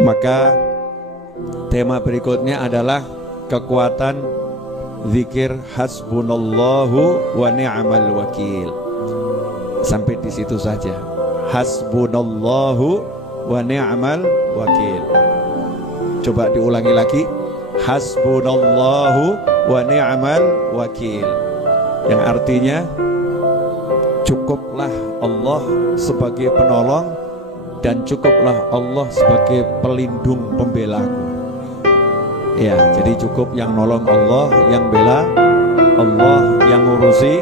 Maka tema berikutnya adalah kekuatan zikir hasbunallahu wa ni'mal wakil. Sampai di situ saja. Hasbunallahu wa ni'mal wakil. Coba diulangi lagi. Hasbunallahu wa ni'mal wakil. Yang artinya cukuplah Allah sebagai penolong dan cukuplah Allah sebagai pelindung pembelaku. Ya, jadi cukup yang nolong Allah, yang bela Allah, yang ngurusi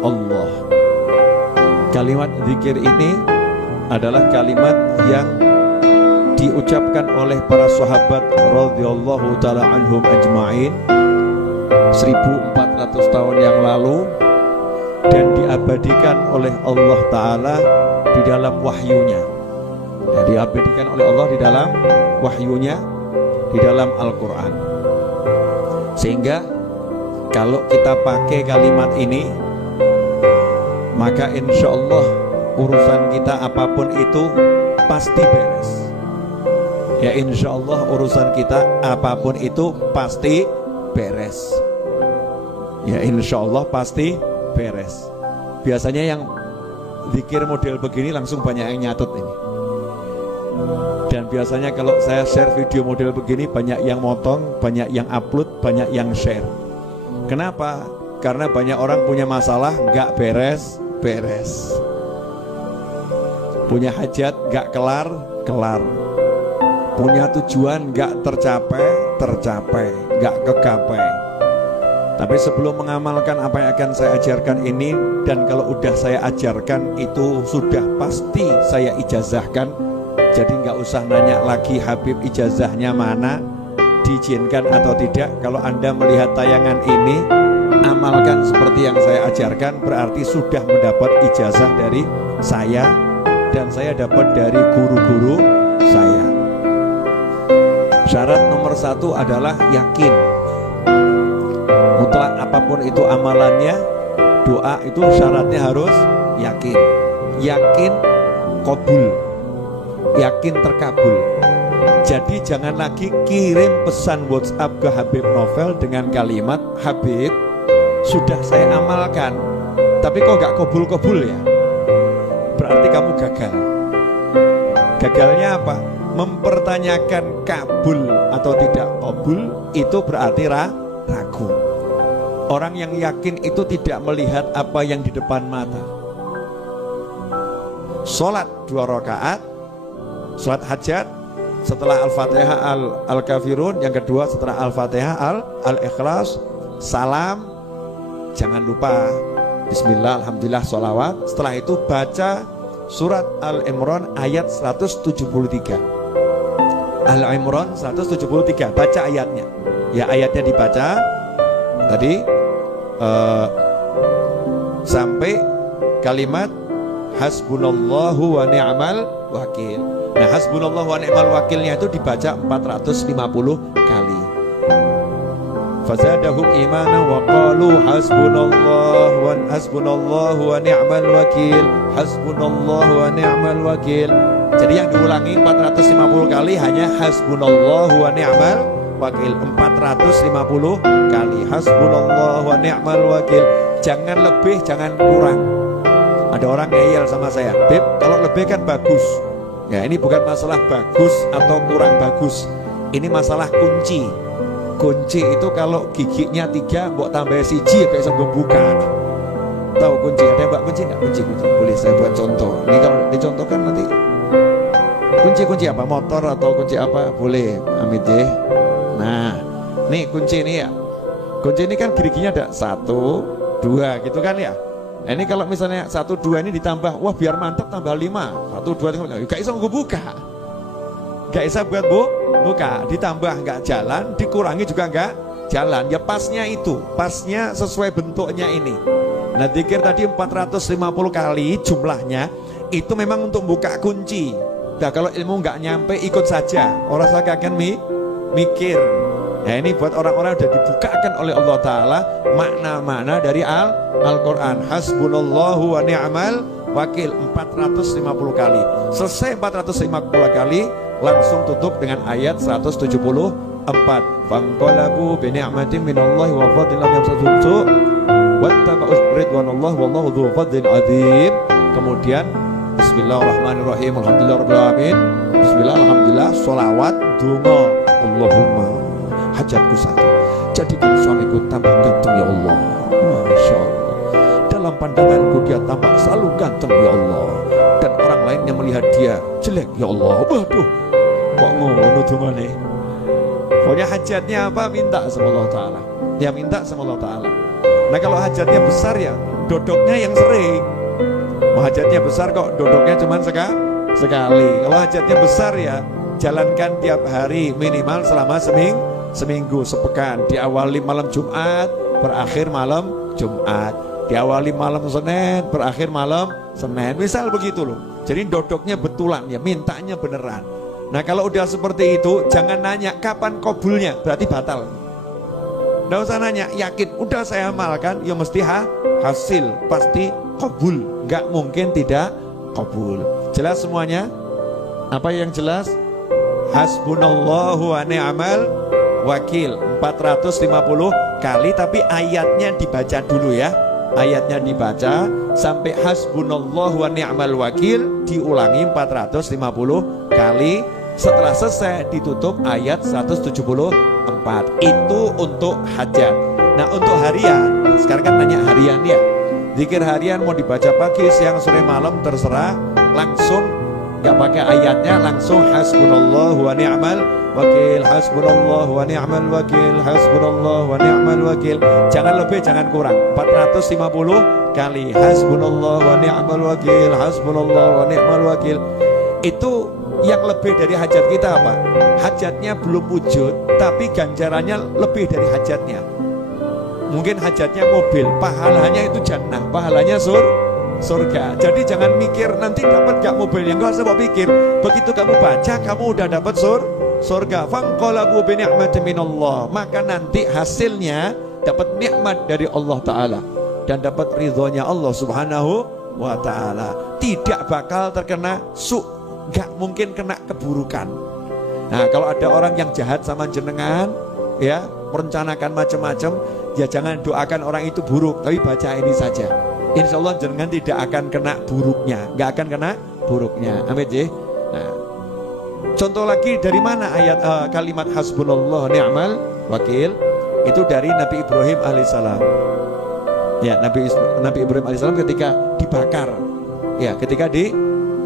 Allah. Kalimat zikir ini adalah kalimat yang diucapkan oleh para sahabat radhiyallahu taala anhum ajma'in 1400 tahun yang lalu, dan diabadikan oleh Allah taala di dalam wahyunya. Ya, diabadikan oleh Allah di dalam wahyunya, di dalam Al-Quran. Sehingga kalau kita pakai kalimat ini, maka insya Allah urusan kita apapun itu pasti beres. Ya, insya Allah urusan kita apapun itu pasti beres. Ya, insya Allah pasti beres. Biasanya yang zikir model begini langsung banyak yang nyatut ini. Dan biasanya kalau saya share video model begini, banyak yang motong, banyak yang upload, banyak yang share. Kenapa? Karena banyak orang punya masalah gak beres-beres, punya hajat gak kelar-kelar, punya tujuan gak tercapai, gak kegapai. Tapi sebelum mengamalkan apa yang akan saya ajarkan ini, dan kalau udah saya ajarkan itu sudah pasti saya ijazahkan. Jadi nggak usah nanya lagi Habib ijazahnya mana, diizinkan atau tidak. Kalau Anda melihat tayangan ini, amalkan seperti yang saya ajarkan, berarti sudah mendapat ijazah dari saya, dan saya dapat dari guru-guru saya. Syarat nomor 1 adalah yakin. Mutlak apapun itu amalannya, doa itu syaratnya harus yakin. Yakin qabul, yakin terkabul. Jadi jangan lagi kirim pesan WhatsApp ke Habib Novel dengan kalimat, Habib sudah saya amalkan tapi kok gak kabul-kabul ya. Berarti kamu gagal. Gagalnya apa? Mempertanyakan kabul atau tidak kabul, itu berarti ragu. Orang yang yakin itu tidak melihat apa yang di depan mata. Sholat 2 rakaat, sholat hajat, setelah Al-Fatihah Al-Kafirun, yang kedua setelah Al-Fatihah Al-Ikhlas, salam, jangan lupa Bismillah, Alhamdulillah, sholawat. Setelah itu baca surat Al-Imran ayat 173. Al-Imran 173, baca ayatnya. Ya, ayatnya dibaca tadi sampai kalimat hasbunallahu wa ni'mal wakil. Nah, hasbunallahu wa ni'mal wakilnya itu dibaca 450 kali. Fazadahum imana wa qalu hasbunallahu wa ni'mal wakil, hasbunallahu wa ni'mal wakil. Jadi yang diulangi 450 kali hanya hasbunallahu wa ni'mal wakil, 450 kali hasbunallahu wa ni'mal wakil. Jangan lebih, jangan kurang. Ada orang ngeyel sama saya, Beb, kalau lebih kan bagus. Ya, ini bukan masalah bagus atau kurang bagus. Ini masalah kunci. Kunci itu kalau giginya 3, mbok tambah siji kayak bisa buka. Tahu kunci? Ada yang mbak kunci nggak? Kunci. Boleh saya buat contoh. Ini kalau dicontohkan nanti. Kunci apa? Motor atau kunci apa? Boleh, Amit deh. Nah, nih kunci ini ya. Kunci ini kan giginya ada 1, 2 gitu kan ya. Nah, ini kalau misalnya 1, 2 ini ditambah, wah biar mantap tambah 5, 1, 2, 3, gak bisa gue buka, gak bisa buat buka, ditambah gak jalan, dikurangi juga gak jalan. Ya pasnya itu, pasnya sesuai bentuknya ini. Nah, zikir tadi 450 kali jumlahnya, itu memang untuk buka kunci. Nah, kalau ilmu gak nyampe ikut saja, orang saya akan mikir. Nah, ini buat orang-orang sudah dibukakan oleh Allah Ta'ala makna-makna dari Al-Quran. Hasbunallahu wa ni'mal wakil 450 kali. Selesai 450 kali, langsung tutup dengan ayat 174. Fanqalabu bi ni'matin minallahi wa fadlin lam yamsasuhum su' wattaba'u ridwanallah wallahu dzu fadlin 'adzim. Kemudian bismillahirrahmanirrahim, alhamdulillahirabbil alamin, bismillah, alhamdulillah, sholawat, donga, Allahumma hajatku satu, jadikan suamiku tambah ganteng ya Allah, Masya Allah, dalam pandanganku dia tampak selalu ganteng ya Allah, dan orang lain yang melihat dia jelek ya Allah. Waduh, kok ngono dongane. Pokoknya hajatnya apa, minta sama Allah Ta'ala. Dia minta sama Allah Ta'ala. Nah kalau hajatnya besar ya dodoknya yang sering. Hajatnya besar kok dodoknya cuma sekali. Kalau hajatnya besar ya jalankan tiap hari minimal selama seminggu, sepekan. Diawali malam Jumat, berakhir malam Jumat. Diawali malam Senin, berakhir malam Senin. Misal begitu loh. Jadi dodoknya betulan ya, mintanya beneran. Nah kalau udah seperti itu jangan nanya kapan kabulnya, berarti batal. Nggak usah nanya, yakin udah saya amalkan ya mesti hasil, pasti kabul, nggak mungkin tidak kabul. Jelas semuanya? Apa yang jelas? Hasbunallahu wa ni'mal wakil 450 kali, tapi ayatnya dibaca dulu ya. Ayatnya dibaca sampai hasbunallahu wa ni'mal wakil diulangi 450 kali. Setelah selesai ditutup ayat 174. Itu untuk hajat. Nah untuk harian, sekarang kan nanya harian ya. Zikir harian mau dibaca pagi, siang, sore, malam terserah. Langsung gak pakai ayatnya, langsung hasbunallahu wa ni'mal wakil, hasbunallahu wa ni'mal wakil, hasbunallahu wa ni'mal wakil. Jangan lebih, jangan kurang. 450 kali hasbunallahu wa ni'mal wakil, hasbunallahu wa ni'mal wakil. Itu yang lebih dari hajat kita apa? Hajatnya belum wujud, tapi ganjarannya lebih dari hajatnya. Mungkin hajatnya mobil, pahalanya itu jannah, pahalanya surga. Jadi jangan mikir nanti dapat gak mobilnya, gak usah pikir. Begitu kamu baca, kamu udah dapat surga. Fanqalabu bi ni'matin minallah, maka nanti hasilnya dapat nikmat dari Allah Ta'ala dan dapat ridhonya Allah Subhanahu wa Ta'ala. Tidak bakal terkena gak mungkin kena keburukan. Nah kalau ada orang yang jahat sama jenengan ya, merencanakan macam-macam, ya jangan doakan orang itu buruk, tapi baca ini saja. Insya Allah jenengan tidak akan kena buruknya, gak akan kena buruknya. Amin ya. Nah, contoh lagi dari mana ayat kalimat hasbunallah ni'mal wakil? Itu dari Nabi Ibrahim alaihissalam. Ya, Nabi Ibrahim alaihissalam ketika dibakar, ya ketika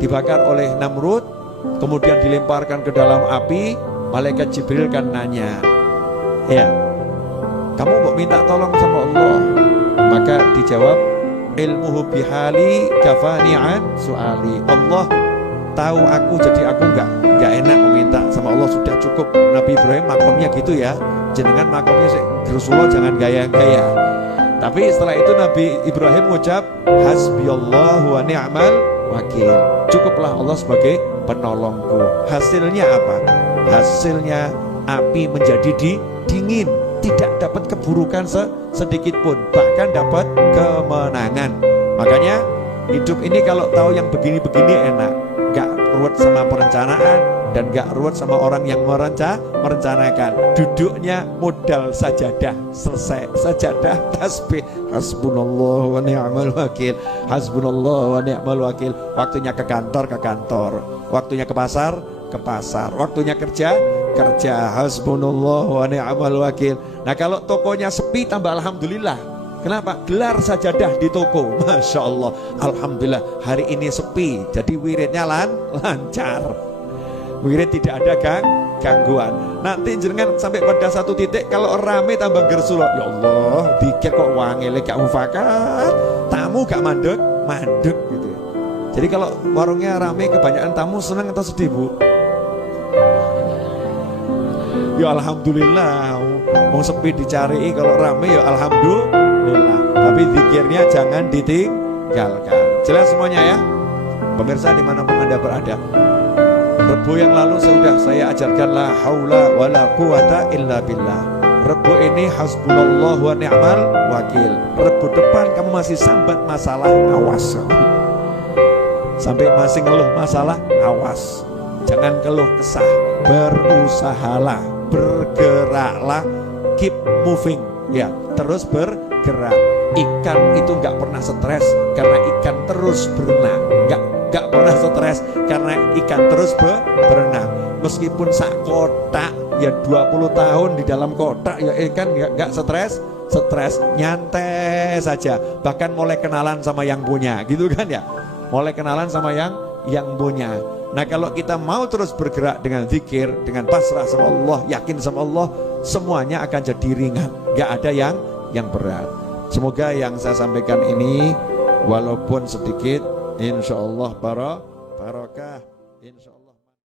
dibakar oleh Namrud, kemudian dilemparkan ke dalam api, malaikat Jibril kan nanya, ya kamu mau minta tolong sama Allah? Maka dijawab, ilmuhu bihali kafani'an su'ali. Allah tahu aku, jadi aku nggak enak meminta sama Allah, sudah cukup. Nabi Ibrahim makomnya gitu ya, jenengan makomnya Rasulullah jangan gaya-gaya. Tapi setelah itu Nabi Ibrahim mengucap hasbiyallahu wa ni'mal wakil, cukuplah Allah sebagai penolongku. Hasilnya apa? Hasilnya api menjadi dingin, tidak dapat keburukan sedikit pun, bahkan dapat kemenangan. Makanya hidup ini kalau tahu yang begini-begini enak, gak ruwet sama perencanaan dan gak ruwet sama orang yang merencanakan. Duduknya modal sajadah, selesai sajadah, tasbih, hasbunallah wa ni'mal wakil, hasbunallah wa ni'mal wakil. Waktunya ke kantor, waktunya ke pasar, waktunya kerja, hasbunallah wa ni'mal wakil. Nah kalau tokonya sepi tambah alhamdulillah. Kenapa? Gelar sajadah di toko, Masya Allah, alhamdulillah hari ini sepi, jadi wiridnya lancar, wirid tidak ada gangguan. Nanti jenengan sampai pada satu titik kalau rame tambah gersulo, ya Allah dikit kok wangele gak mufakat, tamu gak mandek gitu ya. Jadi kalau warungnya rame kebanyakan tamu, senang atau sedih Bu? Ya alhamdulillah, mau sepi dicari, kalau rame ya alhamdulillah. Tapi zikirnya jangan ditinggalkan. Jelas semuanya ya? Pemirsa dimanapun Anda berada, Rebu yang lalu sudah saya ajarkan la haula wala quwata illa billah. Rebu ini hasbunallah wa ni'mal wakil. Rebu depan kamu masih sambat masalah, awas. Sampai masih ngeluh masalah, awas. Jangan keluh kesah, berusahalah, bergeraklah, keep moving, ya, terus bergerak. Ikan itu nggak pernah stres karena ikan terus berenang, nggak pernah stres karena ikan terus berenang. Meskipun sak kotak ya 20 tahun di dalam kotak ya ikan nggak stres, nyantai saja. Bahkan mulai kenalan sama yang punya, gitu kan ya, mulai kenalan sama yang punya. Nah kalau kita mau terus bergerak dengan zikir, dengan pasrah sama Allah, yakin sama Allah, semuanya akan jadi ringan, nggak ada yang berat. Semoga yang saya sampaikan ini walaupun sedikit, insya Allah barokah, insya Allah.